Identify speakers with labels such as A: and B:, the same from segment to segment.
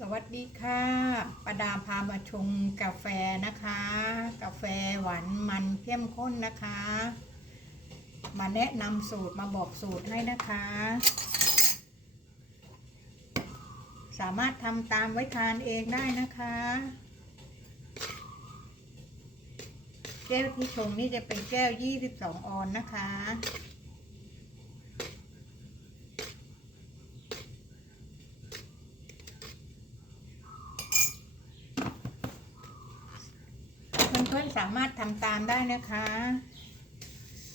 A: สวัสดีค่ะประดาพามาชงกาแฟนะคะ กาแฟหวานมันเข้มข้นนะคะ มาแนะนำสูตรมาบอกสูตรให้นะคะ สามารถทำตามไว้ทานเองได้นะคะแก้วที่ชงนี่จะเป็นแก้ว 22 ออนนะคะ อนๆสามารถทำตามได้นะคะ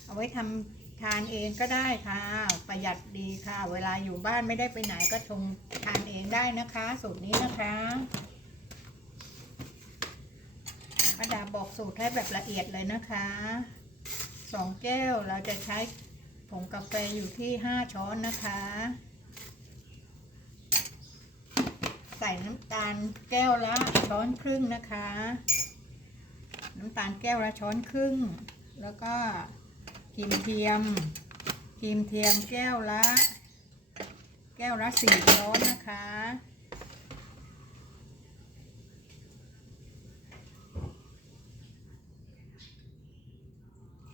A: เอาไว้ทำทานเองก็ได้ค่ะ ประหยัดดีค่ะ เวลาอยู่บ้านไม่ได้ไปไหนก็ชงทานเองได้นะคะ สูตรนี้นะคะป้าดาบอกสูตรให้แบบละเอียดเลยนะคะสองแก้วเราจะใช้ผงกาแฟอยู่ที่ห้าช้อนนะคะ ใส่น้ำตาลแก้วละช้อนครึ่งนะคะ น้ำตาลแก้วละช้อนครึ่ง แล้วก็ครีมเทียมครีมเทียมแก้วละ แก้วละสี่ช้อนนะคะ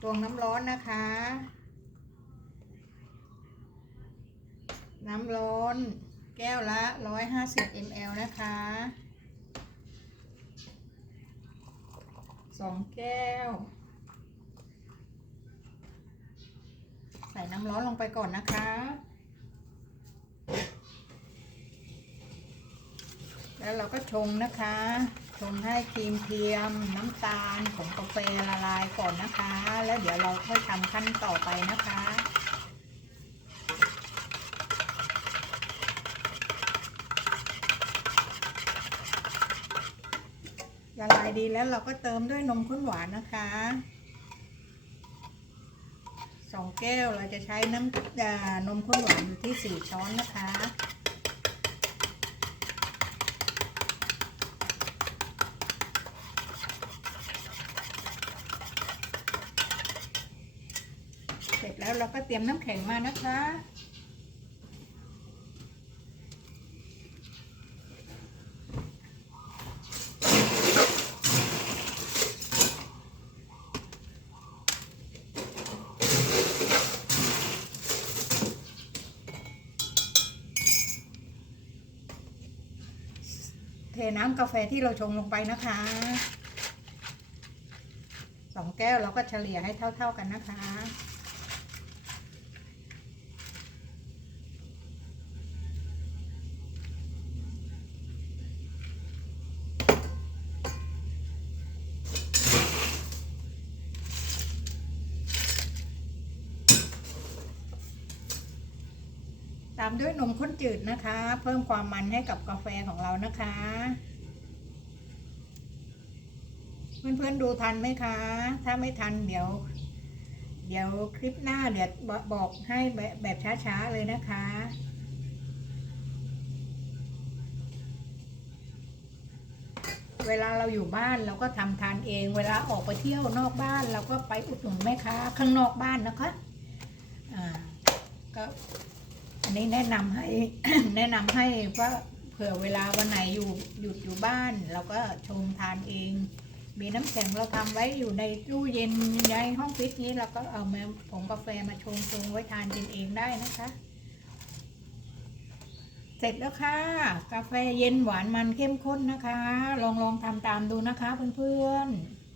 A: ตวงน้ำร้อนนะคะ น้ำร้อน แก้วละ 150 ml นะคะ สองแก้ว ใส่น้ำร้อนลงไปก่อนนะคะ แล้วเราก็ชงนะคะ ชงให้ครีมเทียมน้ำตาลผงกาแฟละลายก่อนนะคะ แล้วเดี๋ยวเราค่อยทำขั้นต่อไปนะคะ ละลายดีแล้วเราก็เติมด้วยนมข้นหวานนะคะสองแก้วเราจะใช้น้ำนมข้นหวานอยู่ที่สี่ช้อนนะคะเสร็จแล้วเราก็เตรียมน้ำแข็งมานะคะ ทน้ำกาแฟที่เราชงลงไปนะคะสองแก้วเราก็เฉลี่ยให้เท่า ๆกันนะคะามด้วยนมข้นจืดนะคะ เพิ่มความมันให้กับกาแฟของเรานะคะ เพื่อนๆดูทันไหมคะ ถ้าไม่ทันเดี๋ยว เดี๋ยวคลิปหน้าเดี๋ยวบบอกให้แบบแบบช้าๆเลยนะคะเวลาเราอยู่บ้านเราก็ทำทานเอง เวลาออกไปเที่ยวนอกบ้านเราก็ไปอุดหนุนแม่ค้าข้างนอกบ้านนะคะ อ่า ก็ อันนี้แนะนำให้แนะนำให้ว่าเผื่อเวลาวันไหนอยู่หยุดอยู่บ้านเราก็ชงทานเอง มีน้ำแข็งเราทำไว้อยู่ในตู้เย็นในห้องฟิตนี้เราก็เอามาผงกาแฟมาชงชงไว้ทานกินเองได้นะคะ เสร็จแล้วค่ะ กาแฟเย็นหวานมันเข้มข้นนะคะ ลองลองทำตามดูนะคะเพื่อนๆ